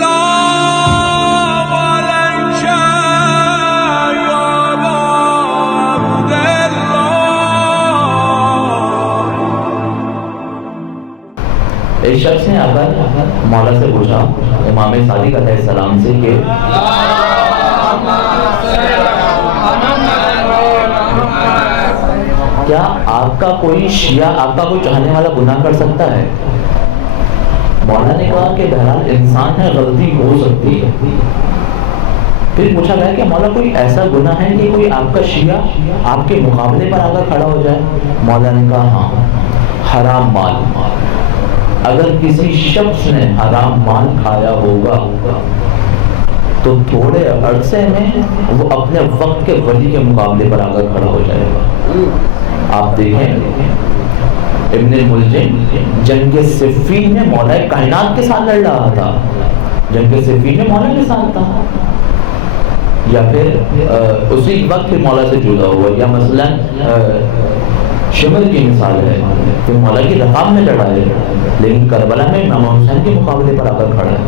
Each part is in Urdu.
سلام علیک یا عبداللہ۔ ایک شخص نے آ کر مولا سے پوچھا امام صادق علیہ السلام سے کہ کیا آپ کا کوئی شیعہ آپ کا کوئی چاہنے والا گناہ کر سکتا ہے؟ مولا نے کہا کہ بہرحال انسان ہے، غلطی ہو سکتی ہے۔ پھر پوچھا گیا کہ مولا کوئی ایسا گناہ ہے کہ کوئی آپ کا شیعہ آپ کے مقابلے پر آ کر کھڑا ہو جائے؟ مولا نے کہا ہاں، حرام مال۔ اگر کسی شخص نے حرام مال کھایا ہوگا تو تھوڑے عرصے میں وہ اپنے وقت کے ولی کے مقابلے پر آ کر کھڑا ہو جائے گا۔ آپ دیکھیں ابن ملجم جنگ صفین میں مولا کائنات کے ساتھ لڑ رہا تھا، جنگ صفین میں مولا کے ساتھ تھا، یا پھر اسی وقت پھر مولا سے جدا ہوا، یا مثلا شمر کی مثال ہے کہ مولا کی رقام میں لڑا ہے لیکن کربلا میں امام حسین کے مقابلے پر آ کر کھڑا ہے۔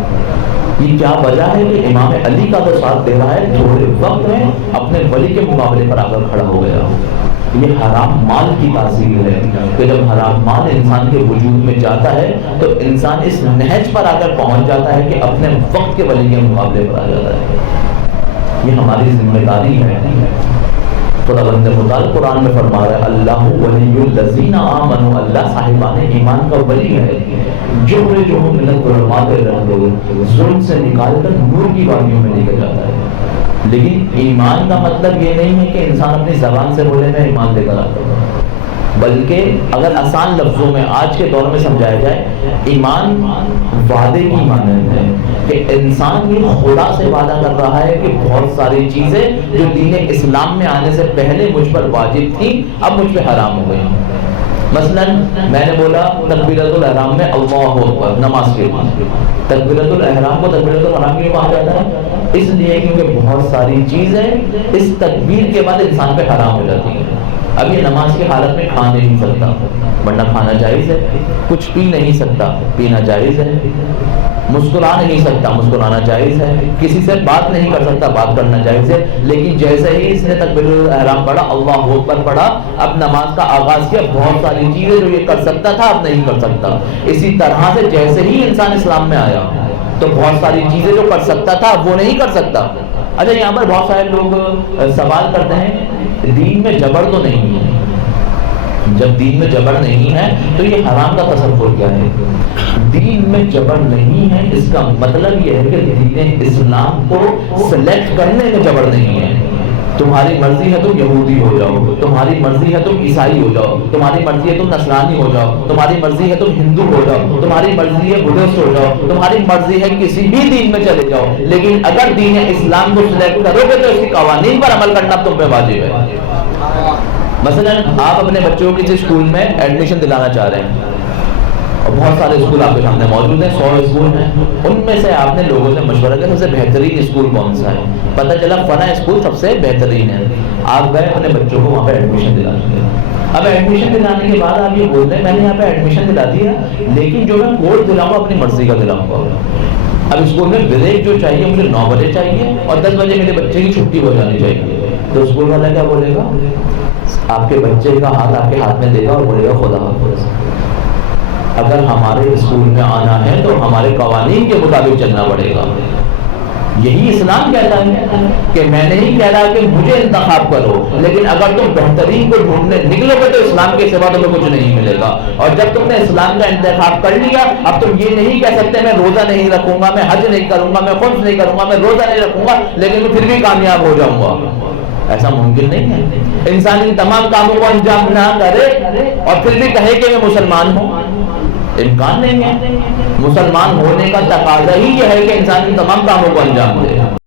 یہ کیا وجہ ہے کہ امام علی کا تو ساتھ دے رہا ہے، تھوڑے وقت میں اپنے ولی کے مقابلے پر آ کر کھڑا ہو گیا۔ یہ حرام مال کی تاثیر ہے کہ جب حرام مال انسان کے وجود میں جاتا ہے تو انسان اس نہج پر آ کر پہنچ جاتا ہے کہ اپنے وقت کے ولی کے مقابلے پر آ جاتا ہے۔ یہ ہماری ذمہ داری ہے۔ خداوند متعال قرآن میں فرما رہا ہے اللہ ولی الذین آمنوا، اللہ صاحبان ایمان کا ولی ہے، یخرجہم من الظلمات الی النور، ظلم سے نکال کر نور کی وادیوں میں لے کے جاتا ہے۔ لیکن ایمان کا مطلب یہ نہیں ہے کہ انسان اپنی زبان سے بولے میں ایمان لے کر آتا ہوں، بلکہ اگر آسان لفظوں میں آج کے دور میں سمجھایا جائے، ایمان وعدے کی مانند ہے کہ انسان یہ خدا سے وعدہ کر رہا ہے کہ بہت ساری چیزیں جو دین اسلام میں آنے سے پہلے مجھ پر واجب تھی اب مجھ پہ حرام ہو گئی۔ مثلا میں نے بولا تکبیرۃ الاحرام میں اللہ اکبر، نماز کے بعد تکبیرۃ الاحرام کو تکبیرۃ الحرام کیوں کہا جاتا ہے؟ اس لیے کیونکہ بہت ساری چیزیں اس تکبیر کے بعد انسان پہ حرام ہو جاتی ہیں۔ اب یہ نماز کی حالت میں کھا نہیں سکتا ورنہ کھانا جائز ہے، کچھ پی نہیں سکتا پینا جائز ہے، مسکرا نہیں سکتا مسکرانا جائز ہے، کسی سے بات نہیں کر سکتا بات کرنا جائز ہے۔ لیکن جیسے ہی اس نے تکبیر الاحرام پڑھا، اللہ اکبر پڑھا، اب نماز کا آغاز کیا، بہت ساری چیزیں جو یہ کر سکتا تھا اب نہیں کر سکتا۔ اسی طرح سے جیسے ہی انسان اسلام میں آیا تو بہت ساری چیزیں جو کر سکتا تھا وہ نہیں کر سکتا۔ اچھا یہاں پر بہت سارے لوگ سوال کرتے ہیں دین میں جبر تو نہیں ہے، جب دین میں جبر نہیں ہے تو یہ حرام کا تصور کیا ہے؟ دین میں جبر نہیں ہے اس کا مطلب یہ ہے کہ دین اسلام کو سلیکٹ کرنے میں جبر نہیں ہے۔ تمہاری مرضی ہے تم یہودی ہو جاؤ، تمہاری مرضی ہے تم عیسائی ہو جاؤ، تمہاری مرضی ہے تم نصرانی ہو جاؤ، تمہاری مرضی ہے تم ہندو ہو جاؤ، تمہاری مرضی ہے بدھسٹ ہو جاؤ، تمہاری مرضی ہے کسی بھی دین میں چلے جاؤ، لیکن اگر دین اسلام کو سلیکٹ کرو گے تو اس کے قوانین پر عمل کرنا تم پہ واجب ہے۔ مثلا آپ اپنے بچوں کو کسی اسکول میں ایڈمیشن دلانا چاہ رہے ہیں اور بہت سارے اسکول آپ کے سامنے موجود ہیں، 100 اسکول ہیں، ان میں سے آپ نے لوگوں سے مشورہ کیا سب سے بہترین اسکول کون سا ہے؟ پتہ چلا فلاں اسکول سب سے بہترین ہے، آپ گئے اپنے بچوں کو وہاں پہ ایڈمیشن دلانے کے۔ اب ایڈمیشن دلانے کے بعد آپ یہ بولتے ہیں میں نے یہاں پہ ایڈمیشن دلا دیا لیکن جو میں کورس دلاؤں گا اپنی مرضی کا دلاؤں گا۔ اب اسکول میں بریک جو چاہیے مجھے 9 بجے چاہیے اور 10 بجے میرے بچے کی چھٹی ہو جانی چاہیے، تو اسکول والا کیا بولے گا؟ آپ کے بچے کا ہاتھ آپ کے ہاتھ میں دے گا اور بولے گا خدا حافظ۔ اگر ہمارے اسکول میں آنا ہے تو ہمارے قوانین کے مطابق چلنا پڑے گا۔ یہی اسلام کہتا ہے کہ میں نہیں کہہ رہا کہ مجھے انتخاب کرو، لیکن اگر تم بہترین کو ڈھونڈنے نکلو گے تو اسلام کے سوا تمہیں کچھ نہیں ملے گا۔ اور جب تم نے اسلام کا انتخاب کر لیا اب تم یہ نہیں کہہ سکتے میں روزہ نہیں رکھوں گا، میں حج نہیں کروں گا، میں خمس نہیں کروں گا، میں روزہ نہیں رکھوں گا لیکن میں پھر بھی کامیاب ہو جاؤں گا۔ ایسا ممکن نہیں ہے۔ انسان ان تمام کاموں کو انجام نہ کرے اور پھر بھی کہے کہ میں مسلمان ہوں، امکان نہیں ہے۔ مسلمان ہونے کا تقاضا ہی یہ ہے کہ انسان ان تمام کاموں کو انجام دے۔